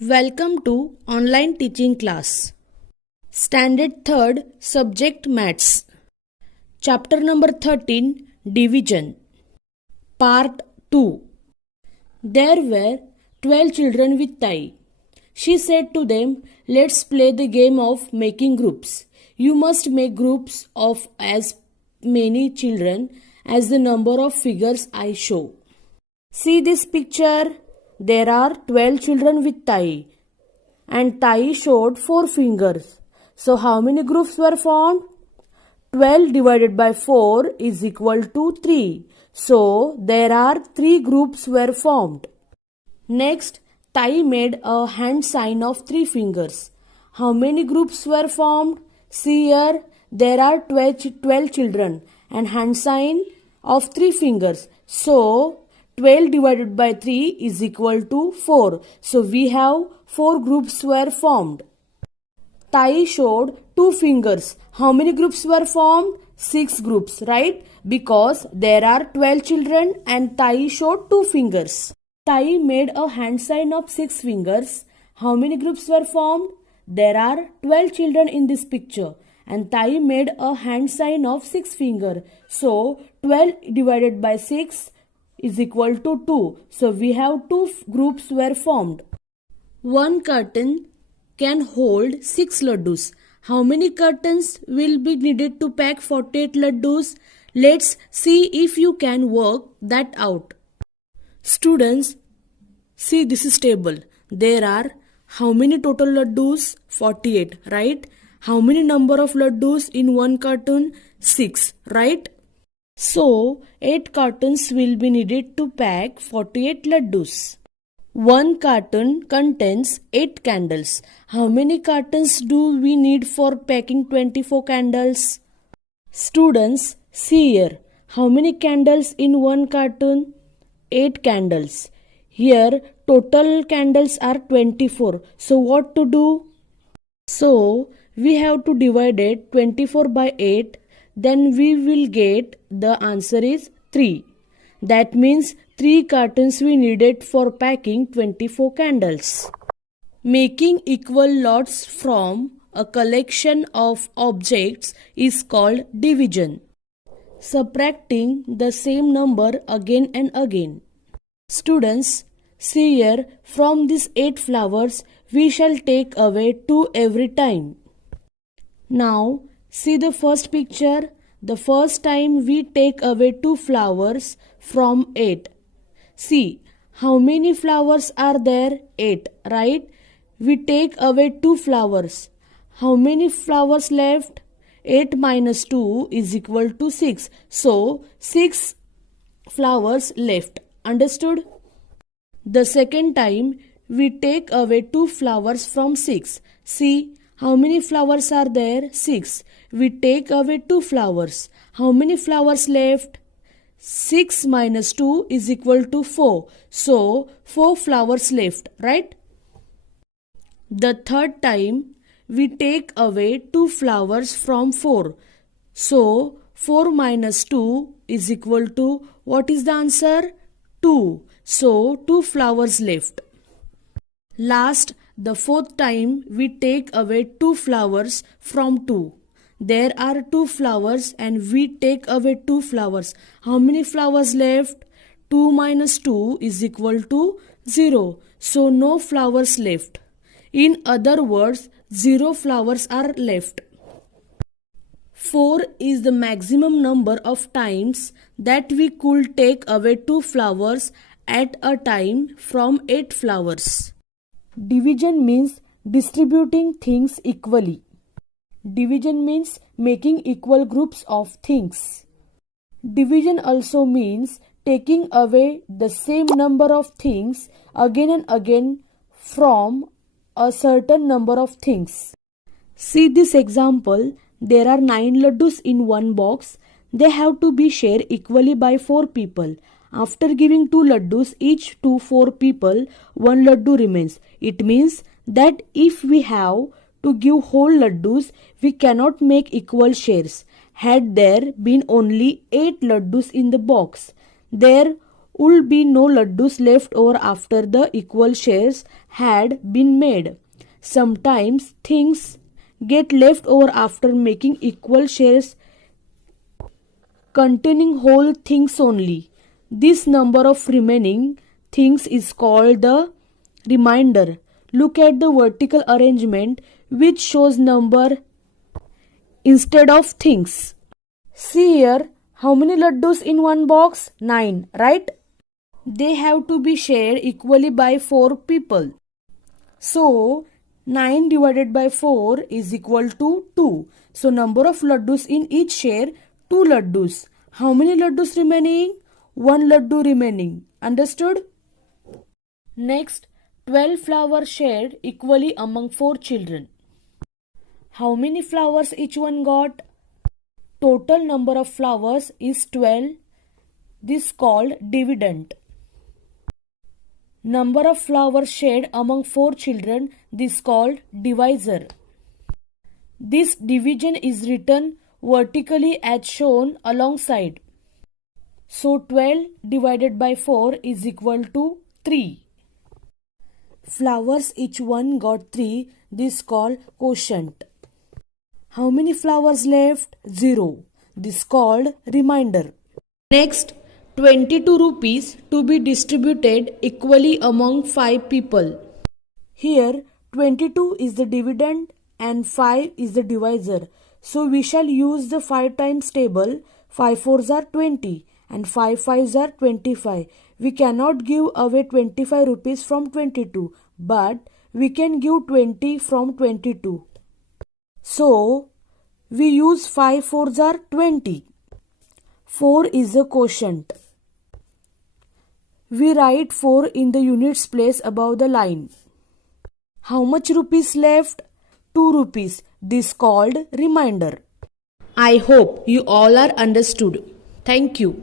Welcome to online teaching class. Standard 3rd Subject Maths. Chapter number 13 Division. Part 2. There were 12 children with Tai. She said to them, "Let's play the game of making groups. You must make groups of as many children as the number of figures I show." See this picture. There are 12 children with Tai, and Tai showed 4 fingers. So how many groups were formed? 12 divided by 4 is equal to 3. So there are 3 groups were formed. Next, Tai made a hand sign of 3 fingers. How many groups were formed? See here, there are 12 children and hand sign of 3 fingers. So 12 divided by 3 is equal to 4. So we have 4 groups were formed. Tai showed 2 fingers. How many groups were formed? 6 groups, right? Because there are 12 children and Tai showed 2 fingers. Tai made a hand sign of 6 fingers. How many groups were formed? There are 12 children in this picture and Tai made a hand sign of 6 fingers. So 12 divided by 6 is equal to 2. So we have 2 groups were formed. One carton can hold 6 laddus. How many cartons will be needed to pack 48 laddus? Let's see if you can work that out. Students, see this is table. There are how many total laddus? 48, right? How many number of laddus in one carton? 6, right? So 8 cartons will be needed to pack 48 laddus. One carton contains 8 candles. How many cartons do we need for packing 24 candles? Students, see here. How many candles in one carton? 8 candles. Here total candles are 24. So what to do? So we have to divide it 24 by 8. Then we will get the answer is 3. That means 3 cartons we needed for packing 24 candles. Making equal lots from a collection of objects is called division. Subtracting the same number again and again. Students, see here, from these 8 flowers we shall take away 2 every time. Now see the first picture. The first time we take away 2 flowers from 8. See, how many flowers are there? 8, right? We take away 2 flowers. How many flowers left? 8 minus 2 is equal to 6. So, 6 flowers left. Understood? The second time we take away 2 flowers from 6. See, how many flowers are there? 6. We take away 2 flowers. How many flowers left? 6 minus 2 is equal to 4. So 4 flowers left, right? The third time we take away 2 flowers from 4. So 4 minus 2 is equal to, what is the answer? 2. So 2 flowers left. Last, the fourth time we take away 2 flowers from 2. There are 2 flowers and we take away 2 flowers. How many flowers left? 2 minus 2 is equal to 0. So no flowers left. In other words, 0 flowers are left. 4 is the maximum number of times that we could take away 2 flowers at a time from 8 flowers. Division means distributing things equally. Division means making equal groups of things. Division also means taking away the same number of things again and again from a certain number of things. See this example. There are 9 laddus in one box. They have to be shared equally by 4 people. After giving 2 laddus each to 4 people, 1 laddu remains. It means that if we have to give whole laddus, we cannot make equal shares. Had there been only 8 laddus in the box, there would be no laddus left over after the equal shares had been made. Sometimes things get left over after making equal shares containing whole things only. This number of remaining things is called the remainder. Look at the vertical arrangement which shows number instead of things. See here, how many laddus in one box? 9, right? They have to be shared equally by 4 people. So 9 divided by 4 is equal to 2. So number of laddus in each share, 2 laddus. How many laddus remaining? 1 laddu remaining. Understood? Next, 12 flowers shared equally among 4 children. How many flowers each one got? Total number of flowers is 12. This called dividend. Number of flowers shared among 4 children, this called divisor. This division is written vertically as shown alongside. So 12 divided by 4 is equal to 3. Flowers each one got 3, this called quotient. How many flowers left? 0. This called remainder. Next, 22 rupees to be distributed equally among 5 people. Here 22 is the dividend and 5 is the divisor. So we shall use the 5 times table. 5 fours are 20 and 5 fives are 25. We cannot give away 25 rupees from 22, but we can give 20 from 22. So we use 5 fours are 20. 4 is a quotient. We write 4 in the units place above the line. How much rupees left? 2 rupees. This called remainder. I hope you all are understood. Thank you.